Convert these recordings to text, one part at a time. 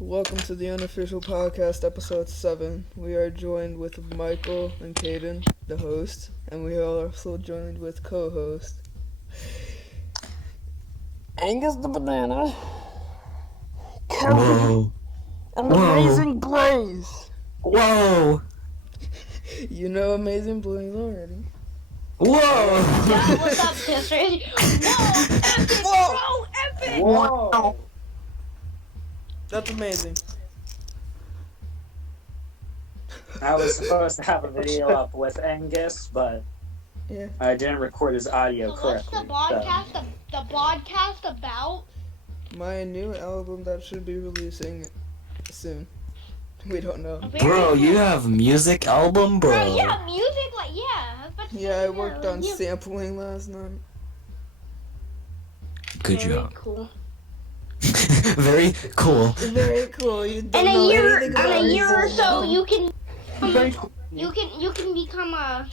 Welcome to the Unofficial Podcast, episode 7. We are joined with Michael and Caden, the host, and we are also joined with co-host Angus the Banana, Whoa. and Whoa. Amazing Blaze. Whoa! You know Amazing Blaze already. Whoa! Yo, what's up, sisters? Whoa, epic, bro, epic! Whoa! That's amazing. I was supposed to have a video up with Angus, but Yeah. I didn't record his audio So what's correctly. the podcast? The podcast about? My new album that should be releasing soon. We don't know. Bro, you have a music album, bro? Bro, yeah, music, like, yeah. I was about to Yeah, say, I worked on yeah. sampling last night. Good Very job. cool. Very cool. Very cool. You don't In a know year, anything in about a year or music. so, you can, Very cool. you can become a.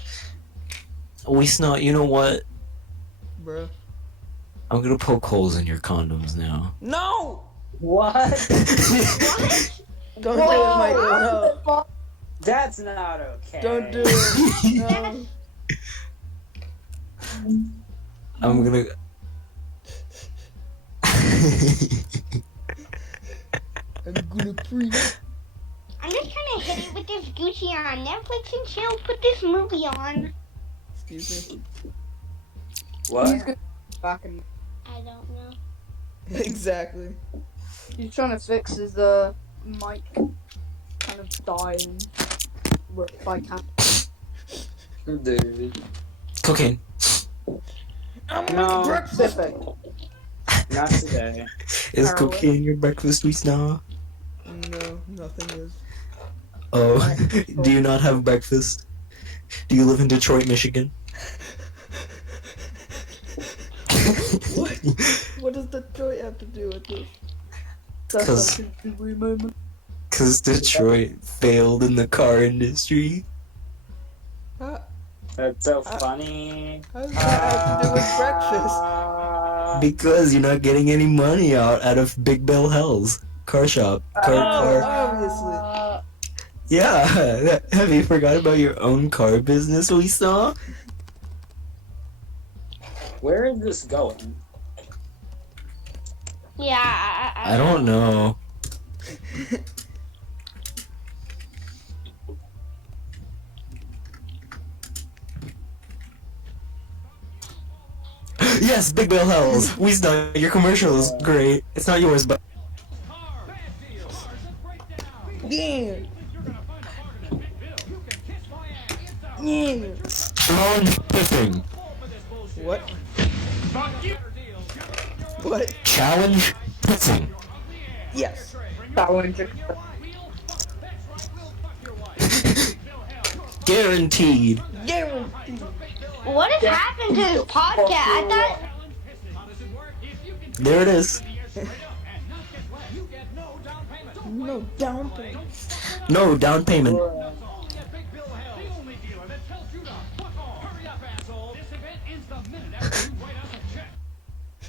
We snot, you know what? Bro. I'm gonna poke holes in your condoms now. No! What? What? Don't do it, Michael. No. That's not okay. Don't do it. No. I'm gonna... I'm gonna pre. I'm just trying to hit it with this Gucci on Netflix and chill. Put this movie on. Excuse me. What? He's gonna back and I don't know. Exactly. he's trying to fix his mic kind of dying by cancer. Dude. Cocaine. I'm No. Specific. Not today. Is Heroin. cocaine your breakfast, we snot? No, nothing is. Oh, do you not have breakfast? Do you live in Detroit, Michigan? What? What does Detroit have to do with this? That's 'Cause- a contemporary moment. Cause Detroit failed in the car industry. How, That's so funny. how does that have to do with breakfast? Because you're not getting any money out of Big Bill Hell's car shop. Oh, Car. obviously. Yeah. Have you forgot about your own car business we saw? Where is this going? Yeah, I don't know. Yes, Big Bill Hells. We saw your commercial is great. It's not yours, but Yeah. Yeah. challenge pissing. What? What? Challenge pissing. Yes. Guaranteed. Guaranteed. what has happened to this podcast? I thought. There it is. No down payment. No down payment.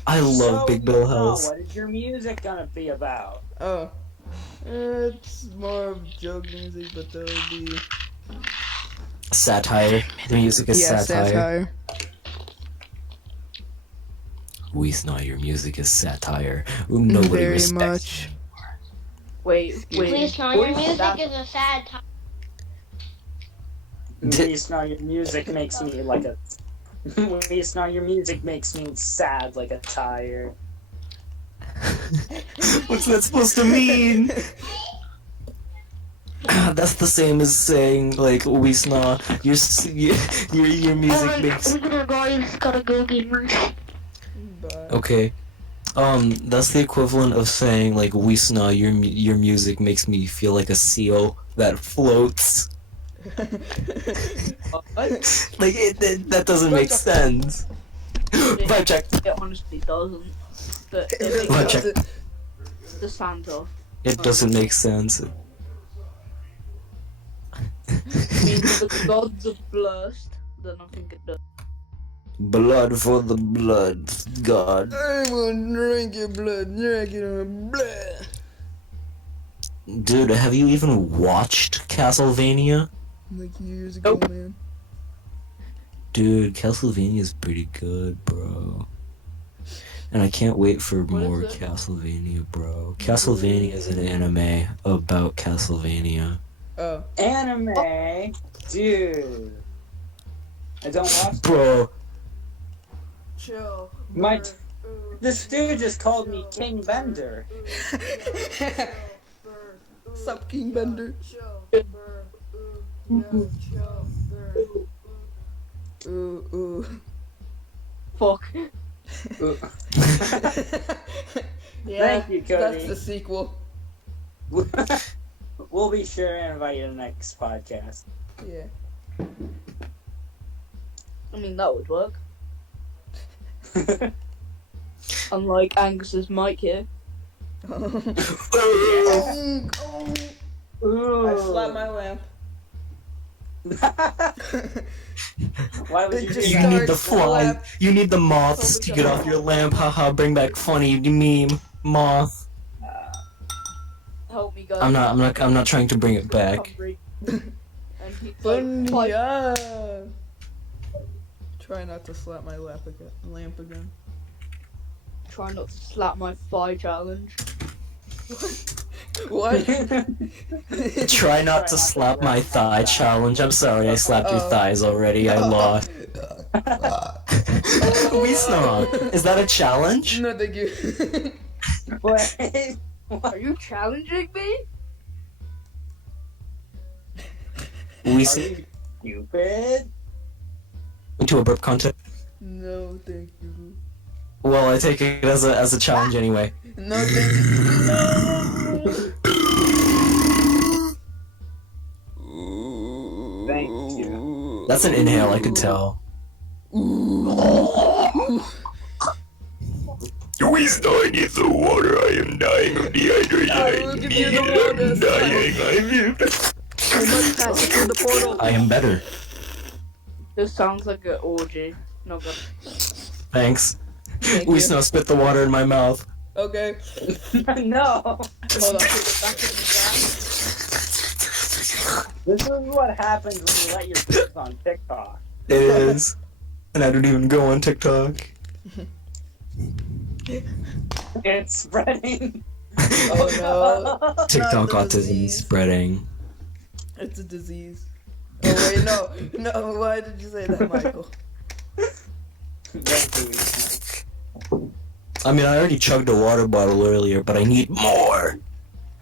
I love Big Bill Hells. What is your music gonna be about? Oh. It's more of joke music, but there'll be Satire. The music is satire. satire. We know your music is satire. Nobody Very respects. much. Wait. Please, no, your What is music that? is a sad time. Please, now your music makes me like a. Please, now your music makes me sad like a tire. What's that supposed to mean? That's the same as saying like we snaw. Your music makes. Guys, gotta go, gamers. But Okay. That's the equivalent of saying like we snaw. Your music makes me feel like a seal that floats. Like that doesn't make sense. Vibe check. It honestly doesn't. But it it Vibe makes check. the sound off. It doesn't make sense. I mean, the gods of blurst, then I think it does. Blood for the blood, God. I will drink your blood, drink your blood. Dude, have you even watched Castlevania? Like years ago, Nope. man. Dude, Castlevania is pretty good, bro. And I can't wait for What is more it? Castlevania, bro. Castlevania is an anime about Castlevania. Oh. Anime, dude. I don't watch. Bro, Chill. My- This dude just called me King Bender. Sup, King Bender? Ooh, ooh. Fuck. Yeah, Thank you, that's Cody. the sequel. We'll be sure to invite you to the next podcast. Yeah. I mean, that would work. Unlike Angus's mic here. I slapped my lamp. Why would you It do just you that? need the starts fly. lamp. You need the moths to get off your lamp. Haha, bring back funny meme. Moth. Help me, guys. I'm not trying to bring it back. Hungry. And he's like, Funny, yeah. Try not to slap my lamp again. try not to slap my thigh challenge. What? Try not to slap my thigh challenge. I'm sorry, I slapped your thighs already. I lost. We snog. Is that a challenge? No, thank you. Wait. Are you challenging me? We Are you stupid? into a burp contest. No, thank you. Well, I take it as a challenge anyway. No, thank you. No. Thank you. That's an inhale, I could tell. We still need the water. I am dying of dehydration. I will give you the water. I must pass it through the portal. I am better. This sounds like an orgy. No good. Thanks. Thank We you. snow spit the water in my mouth. Okay. No. Hold on. Put it back in the gas. This is what happens when you let your kids on TikTok. It is. And I don't even go on TikTok. It's spreading. Oh no. TikTok Not the autism disease. spreading. It's a disease. Oh wait, no. No, why did you say that, Michael? I mean, I already chugged a water bottle earlier, but I need more.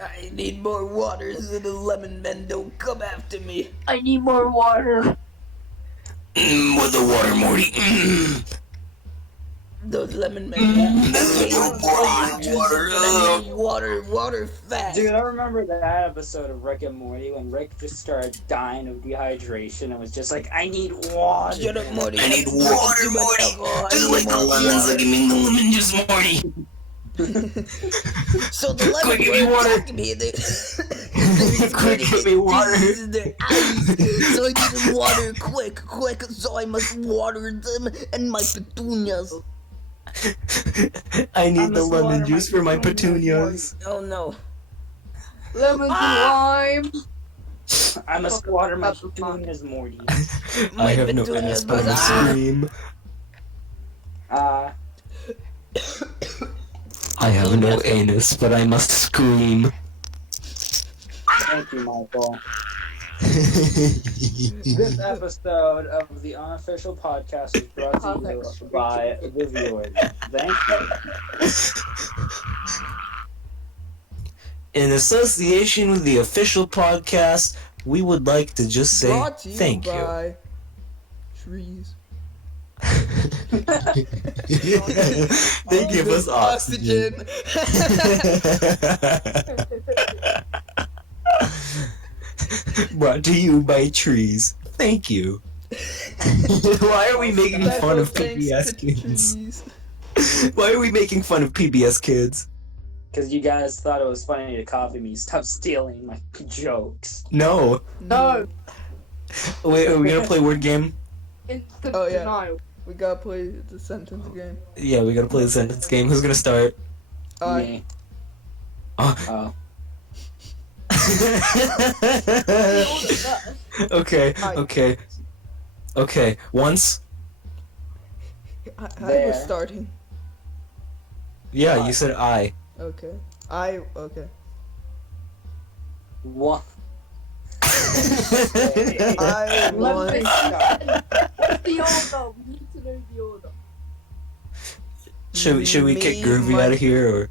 I need more water so the lemon men don't come after me. I need more water. With the water, Morty. Those lemon men. Water fast. Dude, I remember that episode of Rick and Morty when Rick just started dying of dehydration and was just like, I need water. Shut up, Morty. I need Too water, much Morty. alcohol. I Just need like the more lemons, water. like give me the lemon juice, Morty. So the lemon Quick, give me were water. attacking me. Quick, give me water. In their eyes. So I needed water quick. So I must water them and my petunias. I need I'm the a lemon water juice my for my petunias. petunias. Oh no. Lemons and lime. I must water my That's the fun. petunias, Morty. My I have no petunias ass, but I must- must scream. I have no anus, but I must scream. Thank you, Michael. This episode of the Unofficial Podcast is brought to you by the viewers. Thank you. In association with the official podcast, we would like to just say Brought to you thank you. by trees. They give us oxygen. Brought to you by trees. Thank you. Why are we making fun of Thanks PBS to kids? trees. Why are we making fun of PBS kids? Because you guys thought it was funny to copy me. Stop stealing my jokes. No. No. Wait, are we gonna play word game? Instant Oh, yeah. denial. We gotta play the sentence game. Yeah, we gotta play the sentence game. Who's gonna start? Me. Oh, Oh. Okay, I- okay. Okay, once. I was There. starting. Yeah, What? you said I. Okay. Okay. One. I Let want. me start. What's the order? We need to know the order. Should we kick Me, Groovy Mike- out of here or?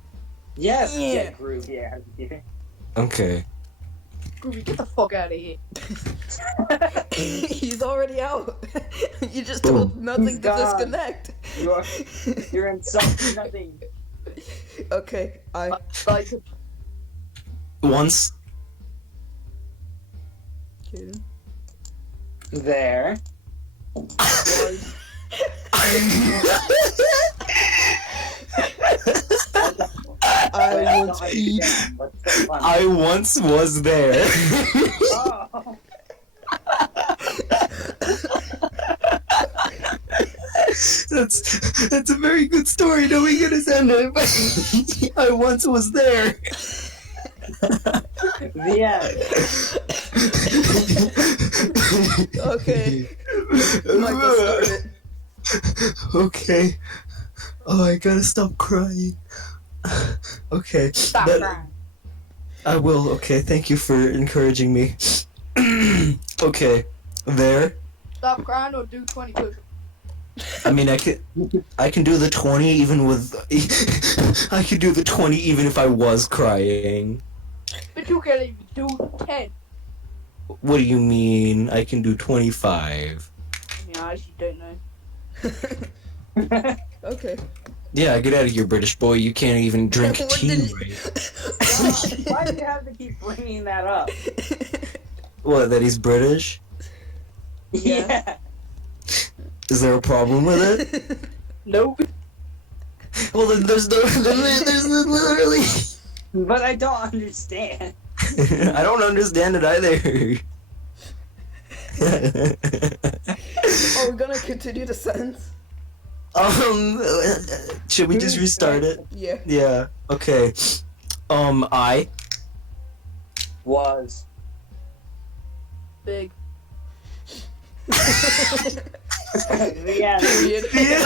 Yes, Yeah. get groovy out of here. Okay. Groovy, get the fuck out of here. He's already out. You just Boom. told nothing to God. disconnect. You're insulting nothing. Okay, Like, Once. Kaden. There. I want to eat. I once was there. Oh. That's a very good story. No, we gonna send it. I once was there. The end. Okay, Michael, start it. Okay. Oh, I gotta stop crying. Okay. stop that- crying. I will. Okay, thank you for encouraging me. Okay, there. Stop crying or do 20 push. I mean, I can do the 20 even with. I could do the 20 even if I was crying. But you can't even do 10. What do you mean? I can do 25. I mean, I actually don't know. Okay. Yeah, get out of here, British boy. You can't even drink What tea did- right. Why do you have to keep bringing that up? What, that he's British? Yeah. Is there a problem with it? Nope. Well, then there's literally. But I don't understand. I don't understand it either. Are we gonna continue the sentence? Should we just restart it? Yeah. Yeah. Okay. I. Was. Big. The end. Period.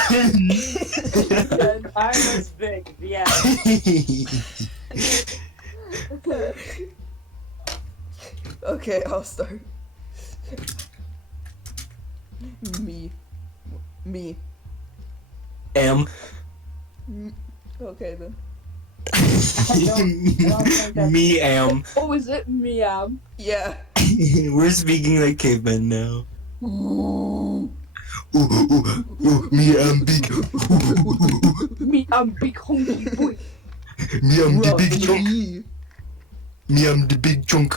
I was big. The end. Okay, I'll start. Me. Am. Okay then. I don't think that's- Me am. Oh, is it meow? Yeah. We're speaking like cavemen now. Ooh, me am big. Me, I'm big hungry boy. Me am the Rock big chunk. me. Me am the big chunk.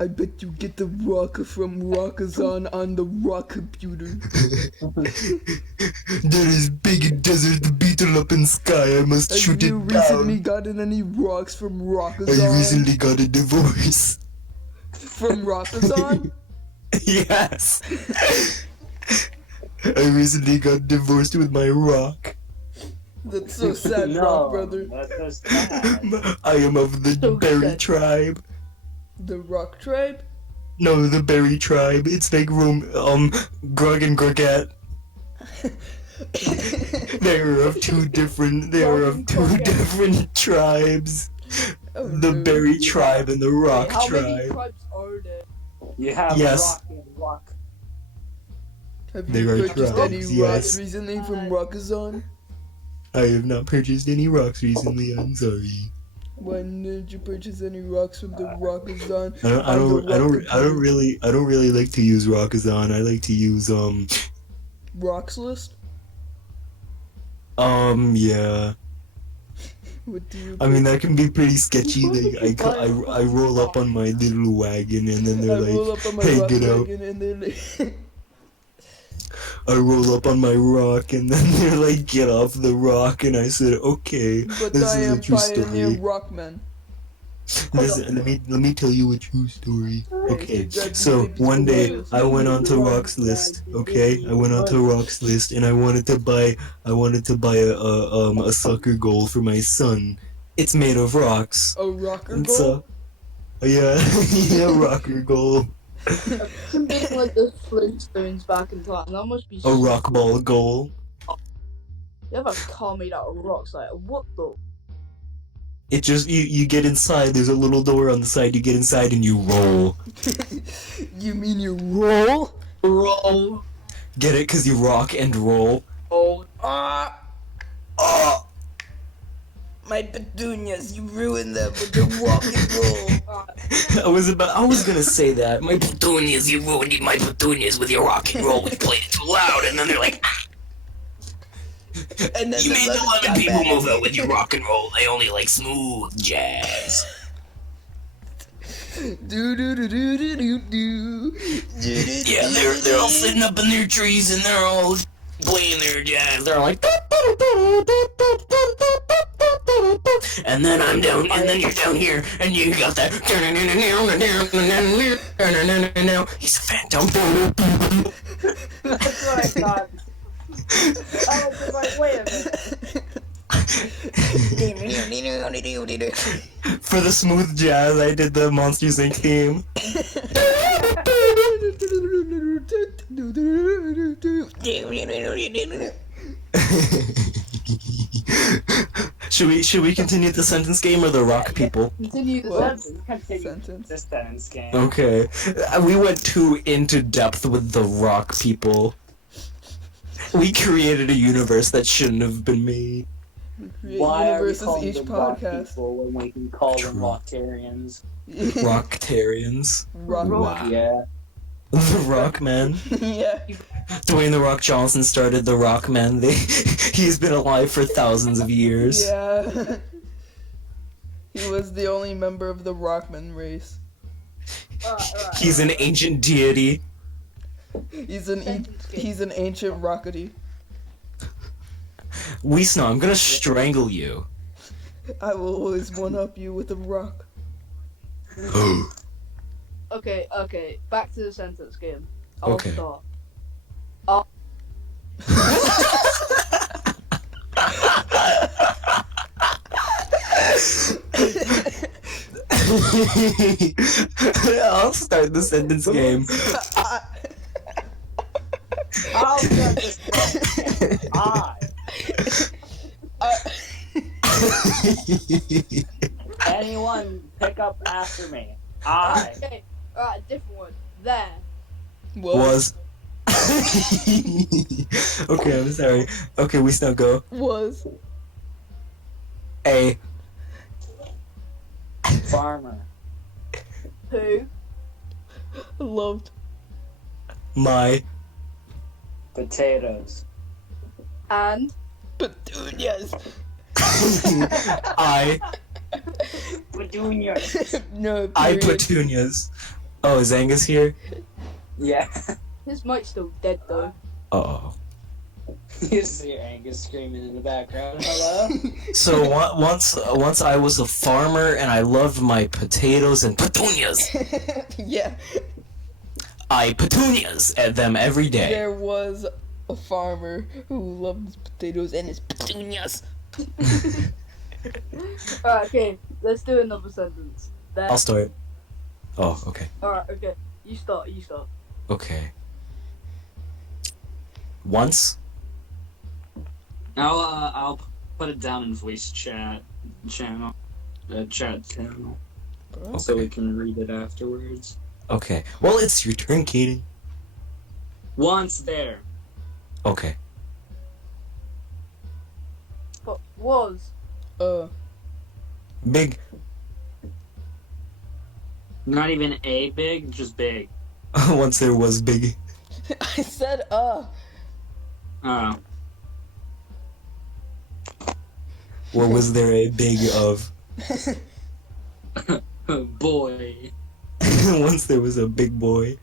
I bet you get the rocker from Rockazon on the rock computer. There is big desert beetle up in sky. I must Have shoot you it recently down. gotten any rocks from I Rockazon? recently got a divorce. From Rockazon? Yes. I recently got divorced with my rock. That's so sad, No, Rock brother. that's sad. I am of the So berry sad. tribe. The Rock Tribe? No, the berry tribe. It's like Grug and Gruggett. They are of two different. They are of two different tribes. Oh, The no. berry tribe and the rock How many tribe. tribes are there? You have Yes. rock and rock. Have They you are purchased any tribes, rocks yes. recently from Rockazon? I have not purchased any rocks recently. I'm sorry. When did you purchase any rocks from the Rockazon? I don't really like to use Rockazon. I like to use Rocks list? yeah. What do you? I mean that can be pretty sketchy. Like I roll up on my little wagon and then I they're roll like, up on my "Hey, rock get out!" wagon and they're like, I roll up on my rock and then they're like, "Get off the rock!" And I said, "Okay, but this I is am a true Pioneer story." Rockman. Listen, let me tell you a true story. Okay, That'd be so really one day beautiful. I went onto Rock's list. Okay, I went onto Rock's list and I wanted to buy a soccer goal for my son. It's made of rocks. A rocker And goal? so, Yeah, yeah, rocker goal. Something like the Flintstones back in time. That must be A rock ball goal. You have a car made out of rocks. Like, what the? It just you get inside. There's a little door on the side. You get inside and you roll. You mean you roll? Roll. Get it? Cause you rock and roll. Oh. Ah! Oh, My petunias, you ruined them with the rock and roll. I was gonna say that. My petunias, you ruined my petunias with your rock and roll. We played it too loud, and then they're like, And then you made the lemons 11 got people mad at move me. out with your rock and roll. They only like smooth jazz. Do do do do do do do. Yeah, they're all sitting up in their trees and they're all playing their jazz. They're like, and then I'm down, and then you're down here, and you got that. He's a phantom. That's what I thought. I was like, wait a minute. For the smooth jazz, I did the Monsters Inc. theme. Should we continue the sentence game or the rock people? Continue the What? sentence. Continue Sentence. this sentence game. Okay. We went too into depth with the rock people. We created a universe that shouldn't have been made. Create Why are we universes calling each them rock podcast. people when we can call them True. Rocktarians? Rocktarians. Rock. Wow. Yeah. The Rockman. Yeah. Dwayne The Rock Johnson started The Rockman. He's been alive for thousands of years. Yeah. He was the only member of the Rockman race. He's an ancient deity. He's an ancient rockety. Weesna, I'm gonna strangle you. I will always one up you with a rock. Okay, back to the sentence game. I'll Okay. start. I'll start the sentence game. I'll start this game. Anyone pick up after me. I. Okay, alright, different one. There. Was. Okay, I'm sorry. Okay, we still go. Was. A. Farmer. Who? Loved. My. Potatoes. And Petunias. I. Petunias. No, I period. petunias. Oh, is Angus here? Yeah. his mic's still dead though. Uh-oh. You just hear Angus screaming in the background. Hello? So once I was a farmer and I loved my potatoes and petunias. Yeah. I petunias at them every day. There was a farmer who loved his potatoes and his petunias. Alright, okay, let's do another sentence. There. I'll start. Oh, okay. Alright, okay. You start. Okay. Once. I'll put it down in voice chat channel. Chat channel. So we Okay. can read it afterwards. Okay. Well, it's your turn, Kaden. Once there. Okay. But was. Big. Not even a big, just big. Once there was big. I said, Oh. What was there a big of? Boy. Once there was a big boy.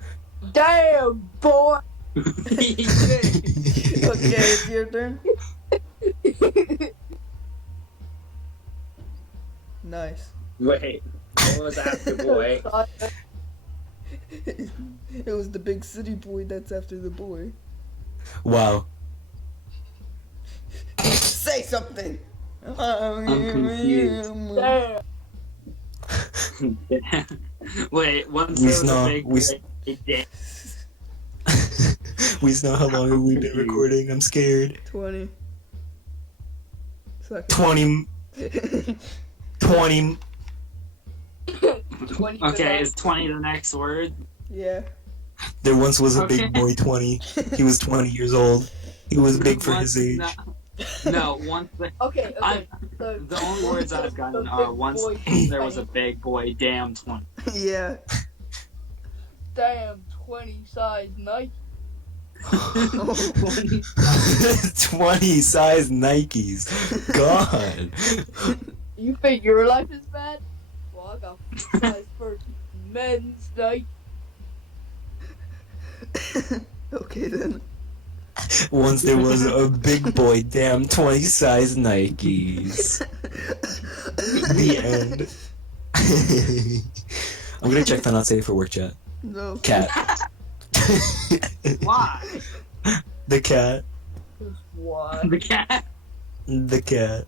Damn, boy! Okay, it's your turn. Nice. Wait. What was after boy? It was the big city boy that's after the boy. Wow. Say something. I'm confused. Damn. Wait, once We there was a snow- big we boy damn We know how long have we been recording. I'm scared. 20 seconds. 20. 20. 20 Okay, is 20 the next word? Yeah. There once was a Okay. big boy 20. He was 20 years old. He was big for his age. No, once Okay, I'm- so the only words I've gotten are once there was a big boy damn 20. Yeah. damn 20 size Nike. 20 size Nikes. God. You think your life is bad? Well, I got size for men's Nike. Okay then. Once there was a big boy damn 20 size Nikes. The end. I'm gonna check the not safe for work chat. No. Cat. Why? The cat. What? The cat? The cat.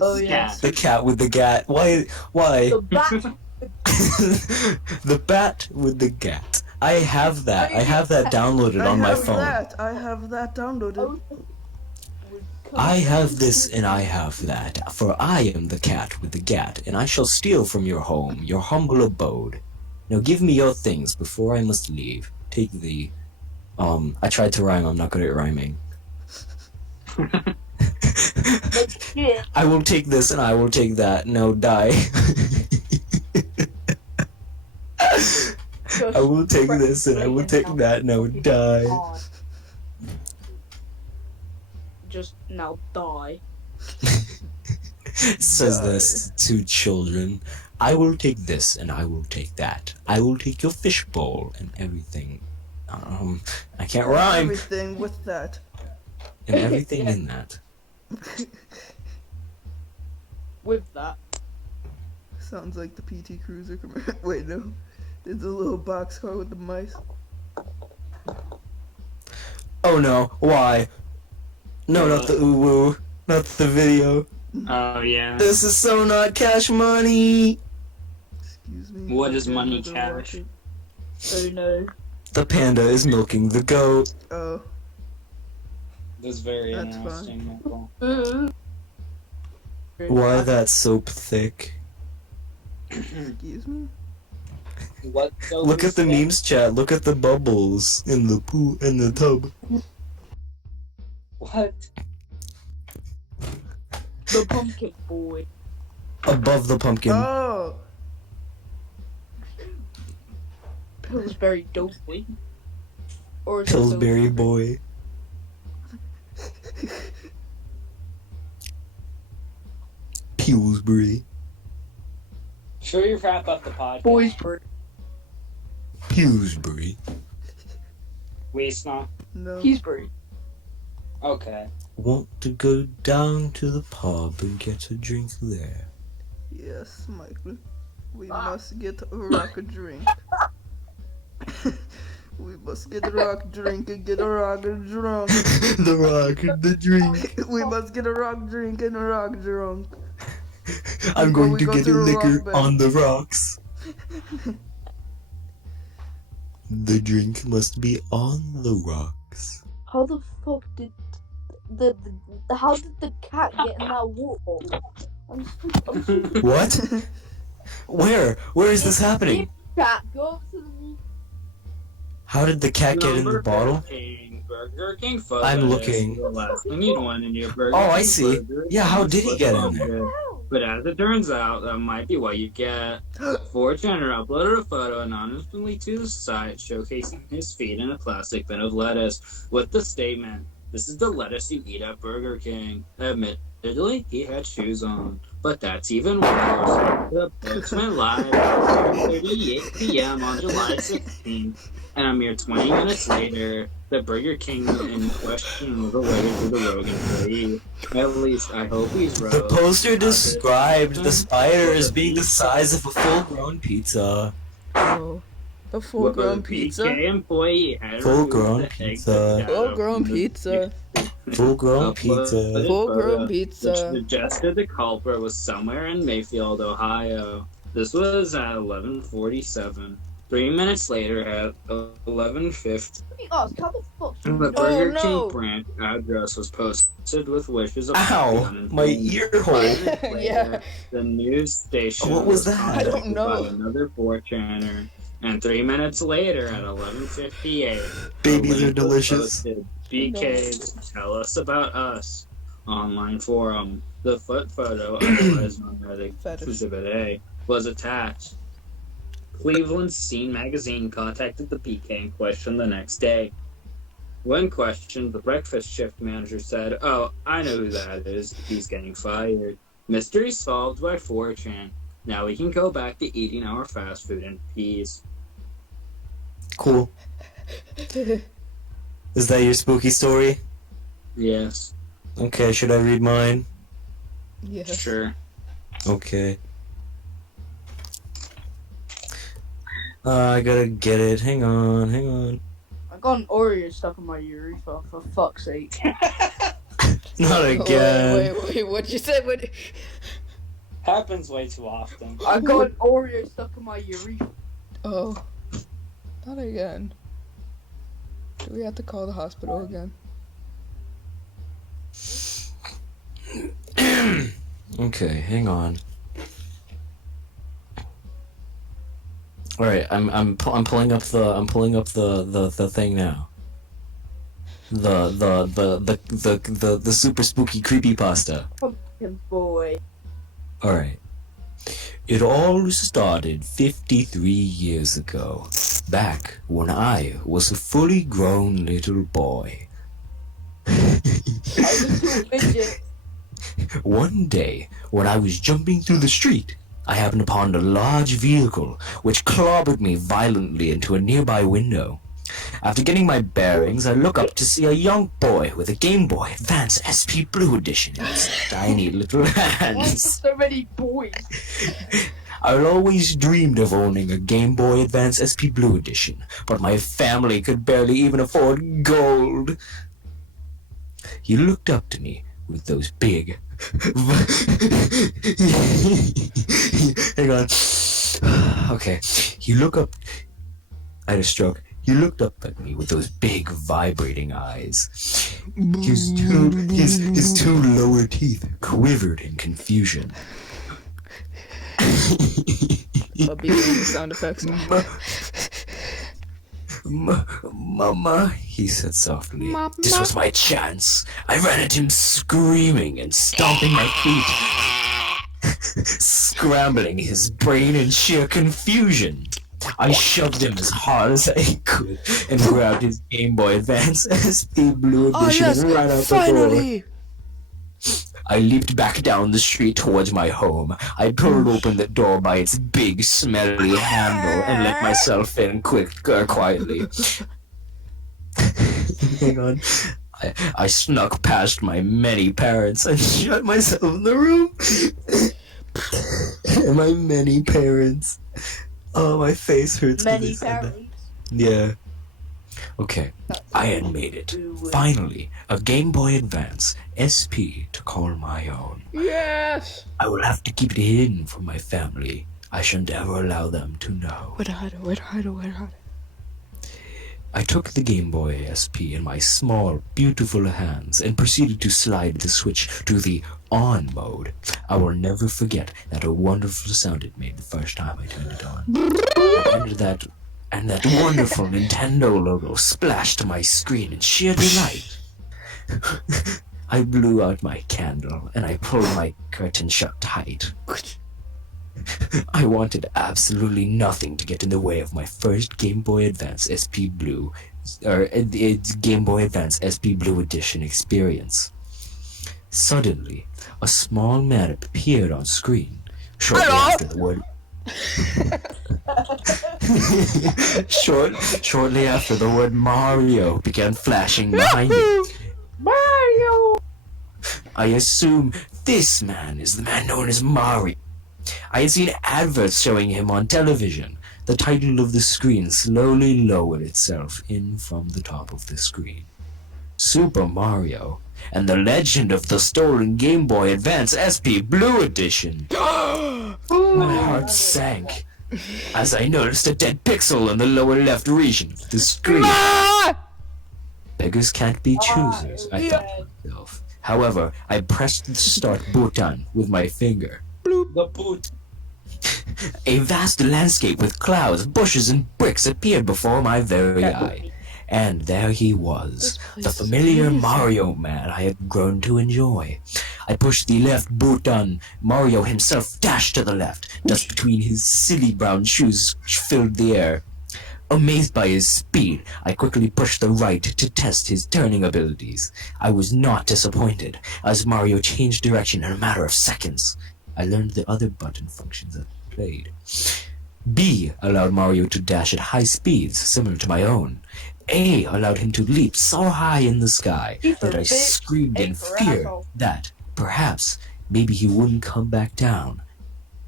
Oh, yeah. The cat with the gat. Why? The bat. The bat with the gat. I have that. I have that downloaded on my phone. I have that downloaded. I have this and I have that, for I am the cat with the gat, and I shall steal from your home, your humble abode. Now give me your things before I must leave. Take the... I tried to rhyme, I'm not good at rhyming. I will take this and I will take that. No, die. I will take this and I will take that. No, die. Just now die. Says this to children. I will take this and I will take that. I will take your fishbowl and everything. I can't rhyme. Everything with that. And everything Yeah. in that. With that. Sounds like the PT Cruiser commercial. Wait, no. There's a little boxcar with the mice. Oh no, why? No, not the uwu. Not the video. Oh, yeah. This is so not cash money. Excuse me. What if I is get money another cash? rocket. Oh no. The panda is milking the goat. Oh. That's very That's interesting, Michael. Why that soap thick? Excuse me? What? Look at the memes chat. Look at the bubbles in the poo in the tub. What? The pumpkin boy. Above the pumpkin. Oh! Pillsbury dopey. Or is it Pillsbury boy. Pillsbury. Sure you wrap up the podcast. Boysbury. Pillsbury. Weesna. No. Peasbury. Okay. Want to go down to the pub and get a drink there. Yes, Michael. We must get a rock a drink. We must get a rock drink and get a rock drunk. The rock and the drink. We must get a rock drink and a rock drunk. I'm Before going we to go get to a the liquor rock band. on the rocks. The drink must be on the rocks. How the fuck did how did the cat get in that water? I'm so What? Where? Where is this happening? cat, go up to the water. How did the cat get in the bottle? Burger King photo. I'm looking. The last thing you'd want in your Burger Oh, I King see. burger Yeah, how is did he get in there? But as it turns out, that might be what you get. 4chan uploaded a photo anonymously to the site showcasing his feet in a plastic bin of lettuce with the statement, "This is the lettuce you eat at Burger King." Admittedly, he had shoes on, but that's even worse. The books went live at 4:38 p.m. on July 16th, and a mere 20 minutes later, the Burger King in question was alerted to the rogue employee. At least, I hope he's The rogue. poster described the spider as being the size of a full-grown pizza. Oh. A full grown pizza? PK employee had Full-grown removed the egg pizza. that Full out grown from the pizza. Full-grown uploaded pizza. Full grown photo, pizza. Which suggested the culprit was somewhere in Mayfield, Ohio. This was at 11:47. 3 minutes later, at 11:50, Let me ask, how the fuck do the you know? Burger no. King branch address was posted with wishes of happy Ow! My unemployment. ear hole. Yeah. The news station What was that? I don't contacted know. by another 4chaner, and 3 minutes later, at 11:58, Babies a are link was delicious. posted. BK, tell us about us. Online forum. The foot photo, otherwise known as Fetish. Exhibit A, was attached. Cleveland Scene magazine contacted the PK in question the next day. When questioned, the breakfast shift manager said, "Oh, I know who that is. He's getting fired. Mystery solved by 4chan. Now we can go back to eating our fast food in peace." Cool. Is that your spooky story? Yes, Okay, should I read mine? Yeah. sure. Okay. I gotta get it. Hang on. I got an Oreo stuck in my urethra, for fuck's sake. Not again. Wait, what'd you say? What? Happens way too often. I got an Oreo stuck in my urethra. Oh. Not again. Do we have to call the hospital again? Okay, hang on. All right, I'm pulling up the thing now. The super spooky creepypasta. Pumpkin boy. All right. It all started 53 years ago, back when I was a fully grown little boy. I was too midget. One day, when I was jumping through the street, I happened upon a large vehicle which clobbered me violently into a nearby window. After getting my bearings, I look up to see a young boy with a Gameboy Advance SP Blue Edition in his tiny little Why hands. so many boys? I'd always dreamed of owning a Gameboy Advance SP Blue Edition, but my family could barely even afford gold. He looked up to me with those big... Hang on. Okay. He looked up... I had a stroke. He looked up at me with those big vibrating eyes. His two lower teeth quivered in confusion. I'll be doing the sound effects. Mama, he said softly. This was my chance. I ran at him screaming and stomping my feet, scrambling his brain in sheer confusion. I shoved him as hard as I could and grabbed his Gameboy Advance SP Blue Edition right out the door. I leaped back down the street towards my home. I pulled open the door by its big, smelly handle and let myself in quietly. Hang on. I snuck past my many parents and shut myself in the room. My many parents. Oh, my face hurts. Many parents. Yeah. Okay, I had made it. Finally, a Game Boy Advance SP to call my own. Yes! I will have to keep it hidden from my family. I shouldn't ever allow them to know. Where to hide it? I took the Game Boy SP in my small, beautiful hands and proceeded to slide the switch to the on mode. I will never forget that a wonderful sound it made the first time I turned it on. And that wonderful Nintendo logo splashed to my screen in sheer delight. I blew out my candle and I pulled my curtain shut tight. I wanted absolutely nothing to get in the way of my first Game Boy Advance SP Blue, Game Boy Advance SP Blue Edition experience. Suddenly, a small man appeared on screen. Shortly after the word Shortly after the word Mario began flashing behind me. Mario! I assume this man is the man known as Mario. I had seen adverts showing him on television. The title of the screen slowly lowered itself in from the top of the screen. Super Mario and the Legend of the Stolen Game Boy Advance SP Blue Edition. My heart sank as I noticed a dead pixel in the lower left region of the screen. Beggars can't be choosers, I thought to myself. However, I pressed the start button with my finger. The boot. A vast landscape with clouds, bushes, and bricks appeared before my very eye. And there he was, the familiar Mario Man I had grown to enjoy. I pushed the left button. Mario himself dashed to the left. Dust between his silly brown shoes filled the air. Amazed by his speed, I quickly pushed the right to test his turning abilities. I was not disappointed, as Mario changed direction in a matter of seconds. I learned the other button functions as I played. B allowed Mario to dash at high speeds, similar to my own. A allowed him to leap so high in the sky that I screamed in fear that, perhaps, maybe he wouldn't come back down.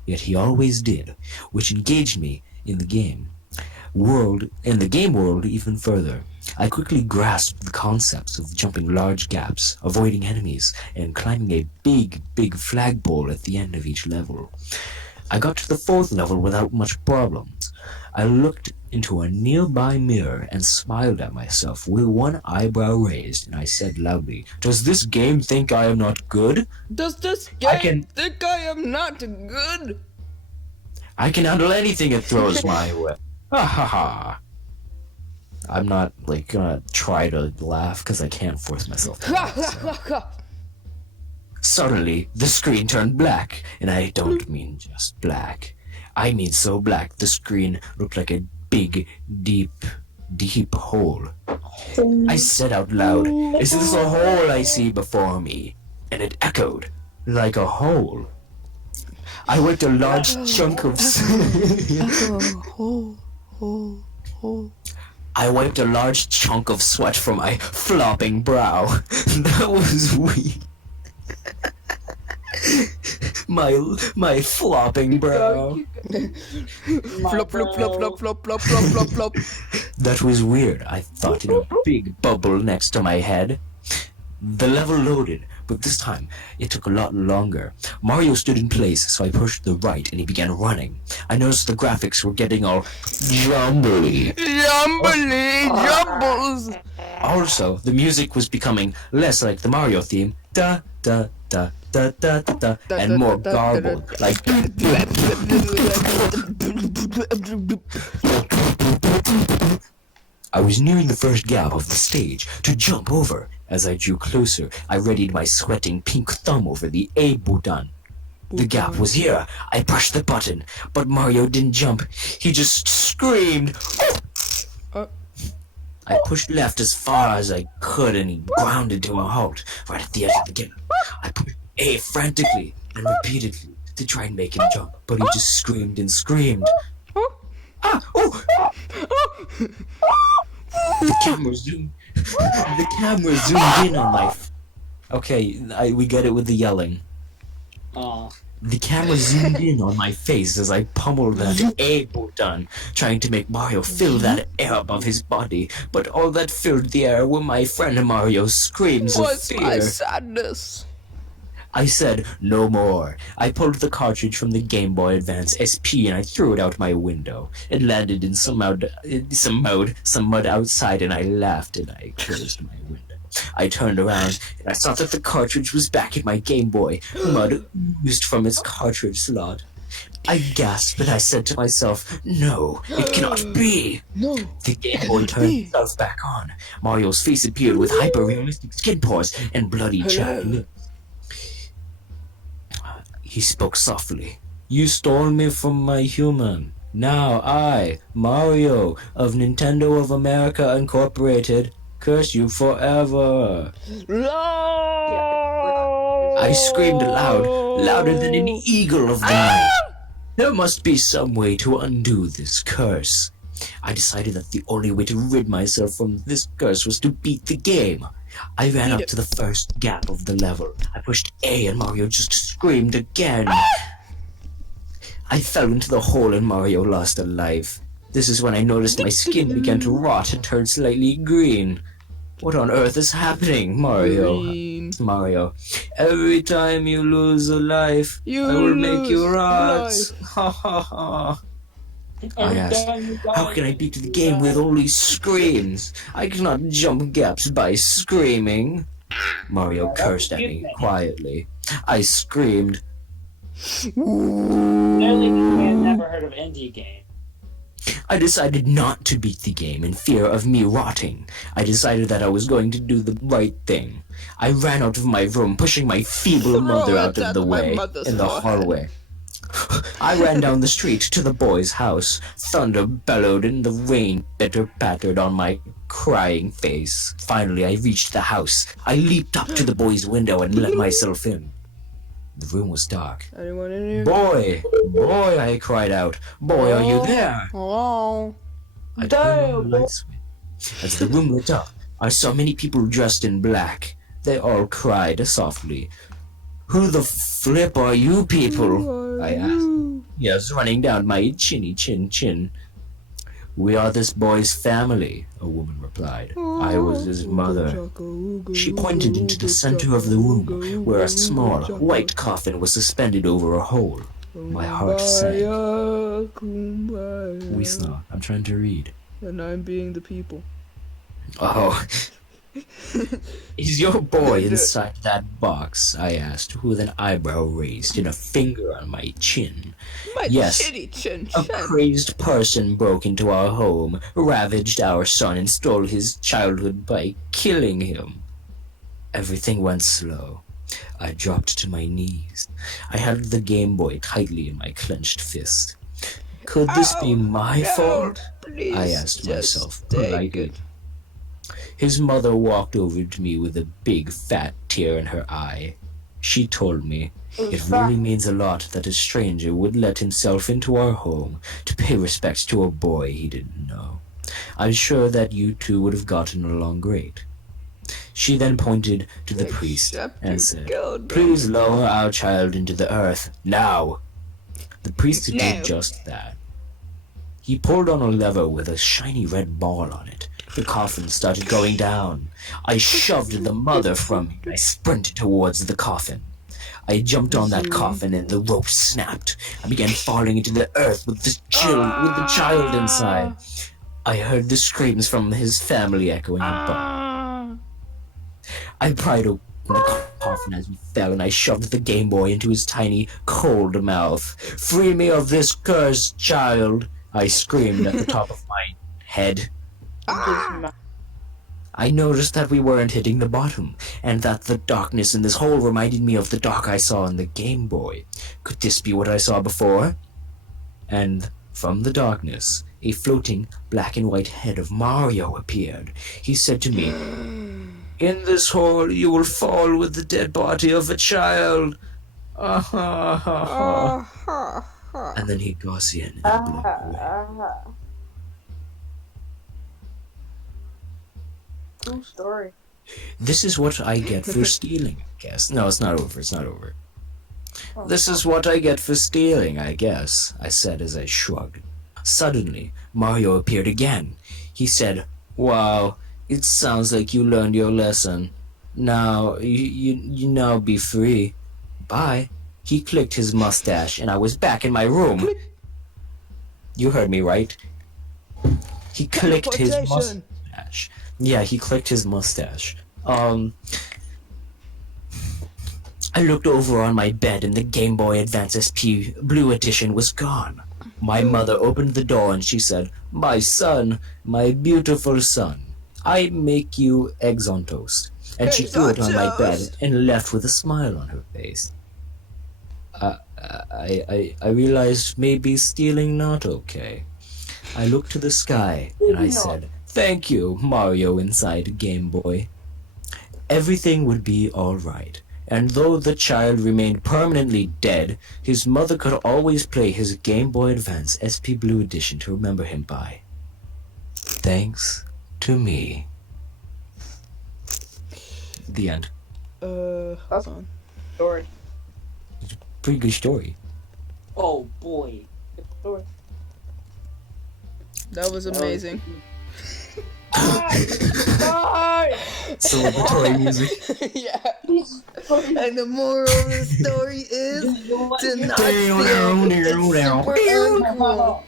Yet he always did, which engaged me in the game world even further. I quickly grasped the concepts of jumping large gaps, avoiding enemies, and climbing a big flagpole at the end of each level. I got to the 4th level without much problems. I looked into a nearby mirror and smiled at myself with one eyebrow raised, and I said loudly, "Does this game think I am not good? Does this game think I am not good? I can handle anything it throws my way." Ha ha ha. I'm not, gonna try to laugh because I can't force myself to laugh, so. Suddenly, the screen turned black, and I don't mean just black. I mean so black the screen looked like a big, deep hole. I said out loud, "Is this a hole I see before me?" And it echoed like a hole. I wiped a large chunk of I wiped a large chunk of sweat from my flopping brow. That was weak. my flopping brow. Flop, flop, flop, flop, flop, flop, flop, flop, flop. That was weird. I thought in a big bubble next to my head. The level loaded, but this time it took a lot longer. Mario stood in place, so I pushed the right and he began running. I noticed the graphics were getting all jumbly. Jumbles! Also, the music was becoming less like the Mario theme, da da da da da da da, and more garbled, like. I was nearing the first gap of the stage to jump over. As I drew closer, I readied my sweating pink thumb over the A button. The gap was here. I pushed the button, but Mario didn't jump. He just screamed. I pushed left as far as I could, and he grounded to a halt right at the edge of the gap. I pushed A frantically and repeatedly to try and make him jump, but he just screamed and screamed. The camera zoomed in on my. We get it with the yelling. The camera zoomed in on my face as I pummeled that A button, trying to make Mario fill that air above his body. But all that filled the air were my friend Mario's screams of fear. My sadness. I said, "No more." I pulled the cartridge from the Gameboy Advance SP and I threw it out my window. It landed in some mud outside, and I laughed and I closed my window. I turned around and I saw that the cartridge was back in my Game Boy, mud oozed from its cartridge slot. I gasped and I said to myself, "No, it cannot be." No. The Game Boy turned itself back on. Mario's face appeared with hyper-realistic skin pores and bloody chapped lips. He spoke softly. "You stole me from my human. Now I, Mario of Nintendo of America Incorporated, curse you forever." I screamed aloud, louder than an eagle of the night. There must be some way to undo this curse. I decided that the only way to rid myself from this curse was to beat the game. I ran up to the first gap of the level. I pushed A and Mario just screamed again. I fell into the hole and Mario lost a life. This is when I noticed my skin began to rot and turn slightly green. What on earth is happening, Mario? Green. Mario. Every time you lose a life, You I will make you lose rot. life. Ha ha ha. I Every asked, time you die, how can I beat the game with only screams? I cannot jump gaps by screaming. Mario cursed at me quietly. I screamed. Clearly, this man never heard of indie game. I decided not to beat the game in fear of me rotting. I decided that I was going to do the right thing. I ran out of my room, pushing my feeble mother Throw out it of at the my way mother's in the forehead. hallway. I ran down the street to the boy's house. Thunder bellowed and the rain pitter-pattered on my crying face. Finally, I reached the house. I leaped up to the boy's window and let myself in. The room was dark. Anyone in here? Boy! Boy! I cried out. Boy, are you there? Hello? I turned on the light switch. As the room lit up, I saw many people dressed in black. They all cried softly. Who the flip are you people? I asked. Yes, running down my chinny chin. We are this boy's family, a woman replied. I was his mother. She pointed into the center of the room, where a small, white coffin was suspended over a hole. My heart sank. We saw. I'm trying to read. And I'm being the people. Oh. Is your boy inside that box? I asked, with an eyebrow raised and a finger on my chin. My Yes. chinny chin A chin. crazed person broke into our home, ravaged our son, and stole his childhood by killing him. Everything went slow. I dropped to my knees. I held the Game Boy tightly in my clenched fist. Could this be my fault? Please, I asked just myself take politely. it. His mother walked over to me with a big fat tear in her eye. She told me, it really means a lot that a stranger would let himself into our home to pay respects to a boy he didn't know. I'm sure that you two would have gotten along great. She then pointed to the priest Except and you said, killed me. please lower our child into the earth, now. The priest No. did just that. He pulled on a lever with a shiny red ball on it. The coffin started going down. I shoved the mother from me. I sprinted towards the coffin. I jumped on that coffin and the rope snapped. I began falling into the earth with the child inside. I heard the screams from his family echoing above. I pried open the coffin as we fell, and I shoved the Game Boy into his tiny, cold mouth. Free me of this cursed child! I screamed at the top of my head. I noticed that we weren't hitting the bottom, and that the darkness in this hole reminded me of the dark I saw in the Game Boy. Could this be what I saw before? And from the darkness, a floating black and white head of Mario appeared. He said to me, in this hole you will fall with the dead body of a child. Ah ha ha ha. And then he Gaussian and blew away. Cool story. This is what I get for stealing, I guess. No, it's not over. It's not over. This is what I get for stealing, I guess, I said as I shrugged. Suddenly, Mario appeared again. He said, wow, it sounds like you learned your lesson. Now, you now be free. Bye. He clicked his mustache, and I was back in my room. You heard me, right? He clicked his mustache. Yeah, he clicked his mustache. I looked over on my bed and the Game Boy Advance SP Blue Edition was gone. My mother opened the door and she said, my son, my beautiful son, I make you eggs on toast. And she threw it on my bed and left with a smile on her face. I realized maybe stealing not okay. I looked to the sky and I said, thank you, Mario inside Game Boy. Everything would be all right. And though the child remained permanently dead, his mother could always play his Game Boy Advance SP Blue Edition to remember him by. Thanks to me. The end. That's hold on. story. Pretty good story. Oh boy. Good story. That was amazing. Celebratory music. Yeah. And the moral of the story is to not steal. It's super uncool.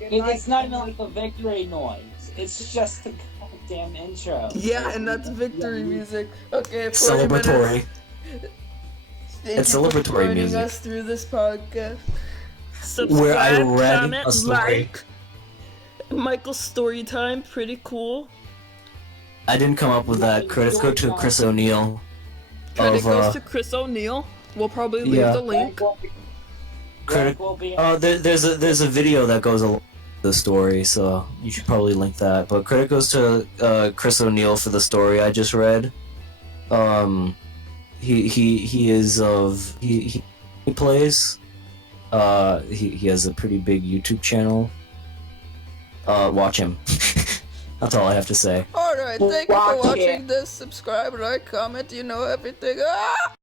It's not even like a victory noise. It's just the goddamn intro. Yeah, and that's victory music. Okay, 40 minutes. Celebratory. Thank It's you for celebratory joining music. us through this podcast. Where I Subscribe, read comment, a story. like. Michael's story time, pretty cool. I didn't come up with that. Credits go to Chris O'Neill. Credit goes to Chris O'Neill. We'll probably leave yeah. the link. Credit. Oh, there's a video that goes along with the story, so you should probably link that. But credit goes to Chris O'Neill for the story I just read. He is of he plays. He has a pretty big YouTube channel. Watch him. That's all I have to say. Alright, thank you for Watch watching it. this. Subscribe, like, comment, you know everything. Ah!